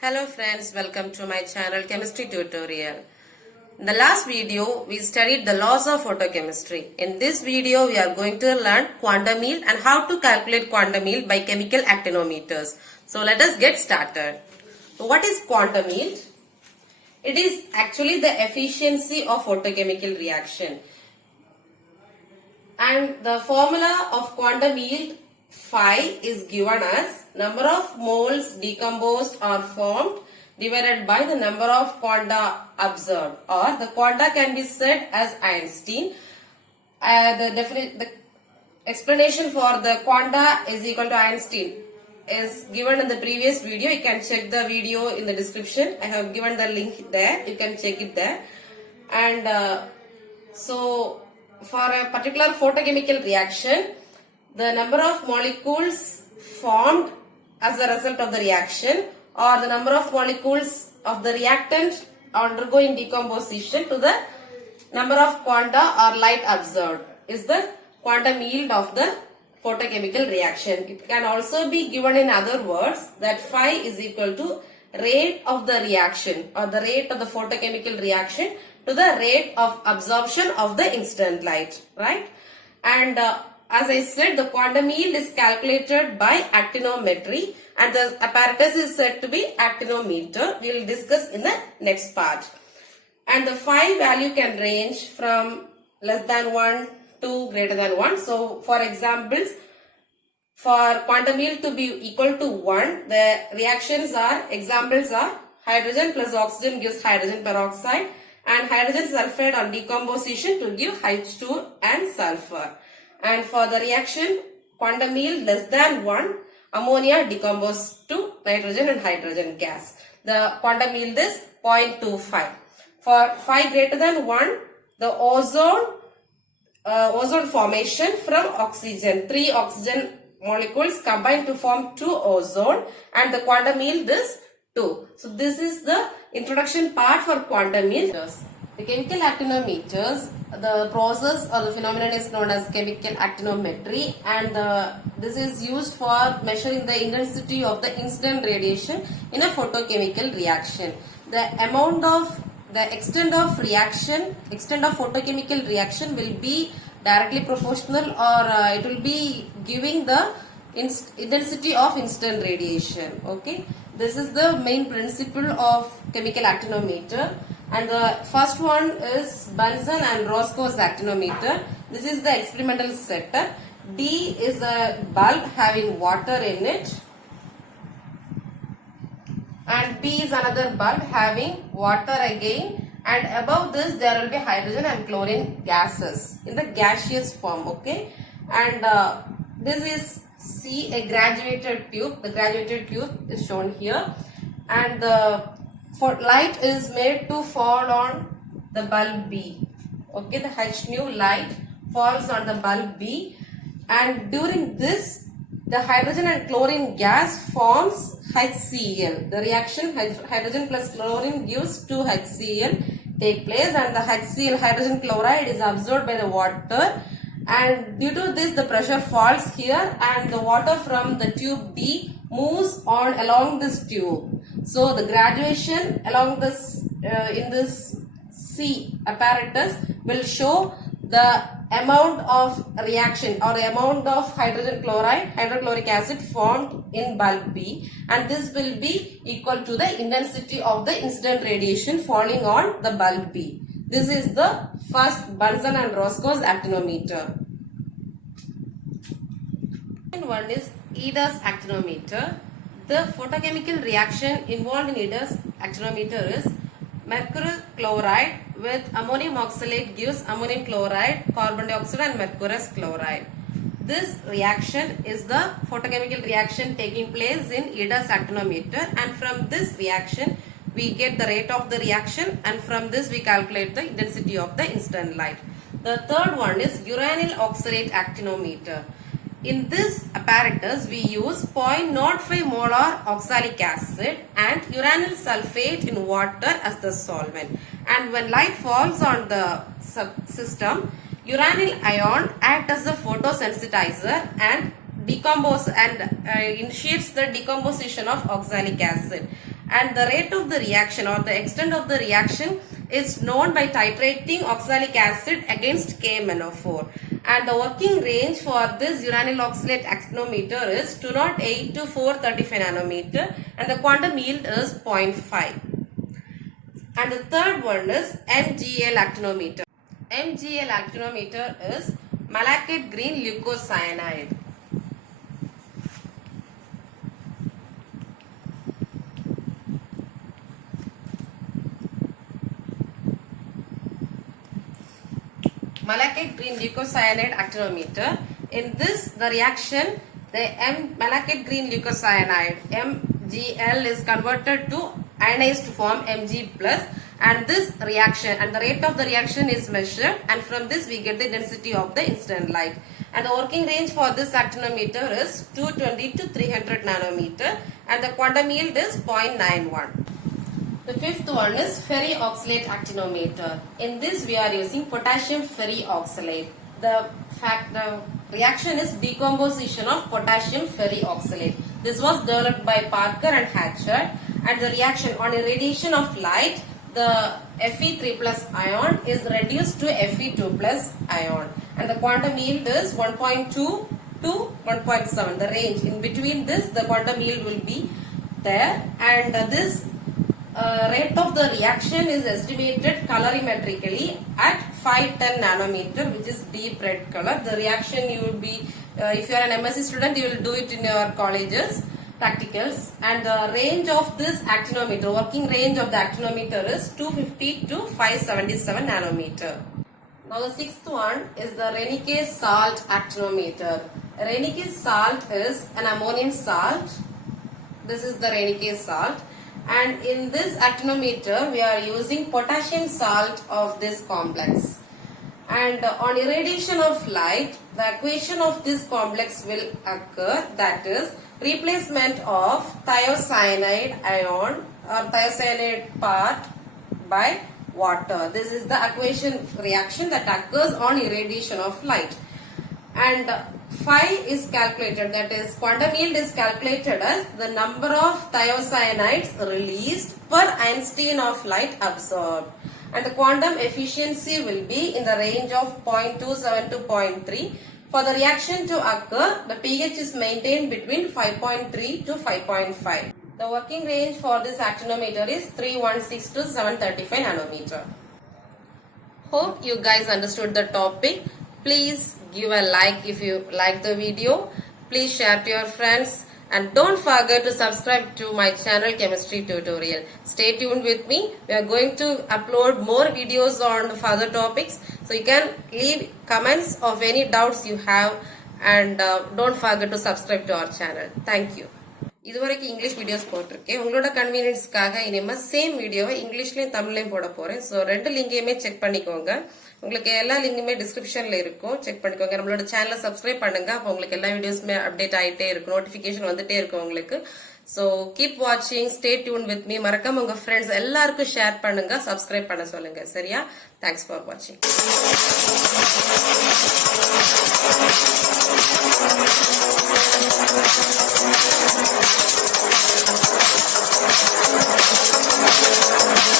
Hello friends, welcome to my channel Chemistry Tutorial. In the last video, we studied the laws of photochemistry. In this video, we are going to learn quantum yield and how to calculate quantum yield by chemical actinometers. So let us get started. So what is quantum yield? It is actually the efficiency of photochemical reaction. And the formula of quantum yield phi is given as number of moles decomposed or formed divided by the number of quanta observed, or the quanta can be said as Einstein. The explanation for the quanta is equal to Einstein is given in the previous video. You can check the video in the description. I have given the link there. You can check it there. And so for a particular photochemical reaction, the number of molecules formed as a result of the reaction, or the number of molecules of the reactant undergoing decomposition to the number of quanta or light observed is the quantum yield of the photochemical reaction. It can also be given in other words that phi is equal to rate of the reaction, or the rate of the photochemical reaction to the rate of absorption of the incident light, right? And as I said, the quantum yield is calculated by actinometry, and the apparatus is said to be actinometer. We will discuss in the next part. And the phi value can range from less than 1 to greater than 1. So for examples, for quantum yield to be equal to 1, the examples are hydrogen plus oxygen gives hydrogen peroxide, and hydrogen sulfide on decomposition to give H2 and sulfur. And for the reaction quantum yield less than 1, ammonia decomposed to nitrogen and hydrogen gas. The quantum yield is 0.25. For phi greater than 1, the ozone formation from oxygen. 3 oxygen molecules combine to form 2 ozone, and the quantum yield is 2. So this is the introduction part for quantum yield. The chemical actinometers, the process or the phenomenon is known as chemical actinometry, and this is used for measuring the intensity of the incident radiation in a photochemical reaction. The extent of photochemical reaction will be directly proportional, or it will be giving the intensity of incident radiation. Okay, this is the main principle of chemical actinometer. And the first one is Bunsen and Roscoe's actinometer. This is the experimental setup. D is a bulb having water in it, and B is another bulb having water again, and above this there will be hydrogen and chlorine gases in the gaseous form. Okay, and this is C, a graduated tube. The graduated tube is shown here, and the light is made to fall on the bulb B. Okay, the H nu light falls on the bulb B, and during this the hydrogen and chlorine gas forms HCl. The reaction hydrogen plus chlorine gives 2 HCl take place, and the HCl, hydrogen chloride, is absorbed by the water, and due to this the pressure falls here, and the water from the tube D moves on along this tube. So the graduation along this in this C apparatus will show the amount of reaction, or the amount of hydrochloric acid formed in bulb B, and this will be equal to the intensity of the incident radiation falling on the bulb B. This is the first Bunsen and Roscoe's actinometer. And one is Eder's actinometer. The photochemical reaction involved in Eder's actinometer is mercuryl chloride with ammonium oxalate gives ammonium chloride, carbon dioxide, and mercurous chloride. This reaction is the photochemical reaction taking place in Eder's actinometer, and from this reaction we get the rate of the reaction, and from this we calculate the intensity of the incident light. The third one is uranyl oxalate actinometer. In this apparatus, we use 0.05 molar oxalic acid and uranyl sulfate in water as the solvent. And when light falls on the system, uranyl ion acts as a photosensitizer and initiates the decomposition of oxalic acid. and the rate of the reaction or the extent of the reaction is known by titrating oxalic acid against KMnO4, and the working range for this uranyl oxalate actinometer is 208 to 435 nanometer, and the quantum yield is 0.5. And the third one is MgL actinometer. MgL actinometer is malachite green leucocyanide. Malachite green leucocyanide actinometer. In this, the reaction, the malachite green leucocyanide MgL is converted to ionized form Mg plus, and this reaction and the rate of the reaction is measured, and from this we get the density of the incident light. And the working range for this actinometer is 220 to 300 nanometer, and the quantum yield is 0.91. The fifth one is ferrioxalate actinometer. In this we are using potassium ferrioxalate. The reaction is decomposition of potassium ferrioxalate. This was developed by Parker and Hatchett, and the reaction on irradiation of light, the Fe3 plus ion is reduced to Fe2 plus ion, and the quantum yield is 1.2 to 1.7. The range in between this, the quantum yield will be there, and this rate of the reaction is estimated colorimetrically at 510 nanometer, which is deep red color. The reaction you will be, if you are an MSc student, you will do it in your colleges, practicals. And the range of this actinometer, working range of the actinometer is 250 to 577 nanometer. Now the sixth one is the Renique salt actinometer. Renique salt is an ammonium salt. This is the Renique salt. And in this actinometer, we are using potassium salt of this complex. And on irradiation of light, the equation of this complex will occur, that is replacement of thiocyanide ion or thiocyanide part by water. This is the equation reaction that occurs on irradiation of light. And phi is calculated, that is quantum yield is calculated as the number of thiocyanides released per Einstein of light absorbed, and the quantum efficiency will be in the range of 0.27 to 0.3. For the reaction to occur, the pH is maintained between 5.3 to 5.5. The working range for this actinometer is 316 to 735 nanometer. Hope you guys understood the topic. Please give a like if you like the video. Please share to your friends, and don't forget to subscribe to my channel Chemistry Tutorial. Stay tuned with me. We are going to upload more videos on further topics, so you can leave comments of any doubts you have, and don't forget to subscribe to our channel. Thank you. இதுவரைக்கும் English videos போட்டிருக்கேன். உங்களோட கன்வீனியன்ஸ்க்காக இனிமே same வீடியோவை இங்கிலீஷ்லயும் தமிழ்லயும் போட போறேன். So ரெண்டு லிங்கையுமே check பண்ணிக்கோங்க. உங்களுக்கு எல்லா லிங்குமே டிஸ்கிரிப்ஷன்ல இருக்கும், செக் பண்ணிக்கோங்க. நம்மளோட சேனலை சப்ஸ்கிரைப் பண்ணுங்க, அப்போ உங்களுக்கு எல்லா வீடியோஸுமே அப்டேட் ஆகிட்டே இருக்கும், நோட்டிபிகேஷன் வந்துட்டே இருக்கும் உங்களுக்கு. ஸோ கீப் வாட்சிங், ஸ்டே டியூன் வித் மீ. மறக்காம உங்க ஃப்ரெண்ட்ஸ் எல்லாருக்கும் ஷேர் பண்ணுங்க, சப்ஸ்கிரைப் பண்ண சொல்லுங்க. சரியா? தேங்க்ஸ் ஃபார் வாட்சிங். Thank you.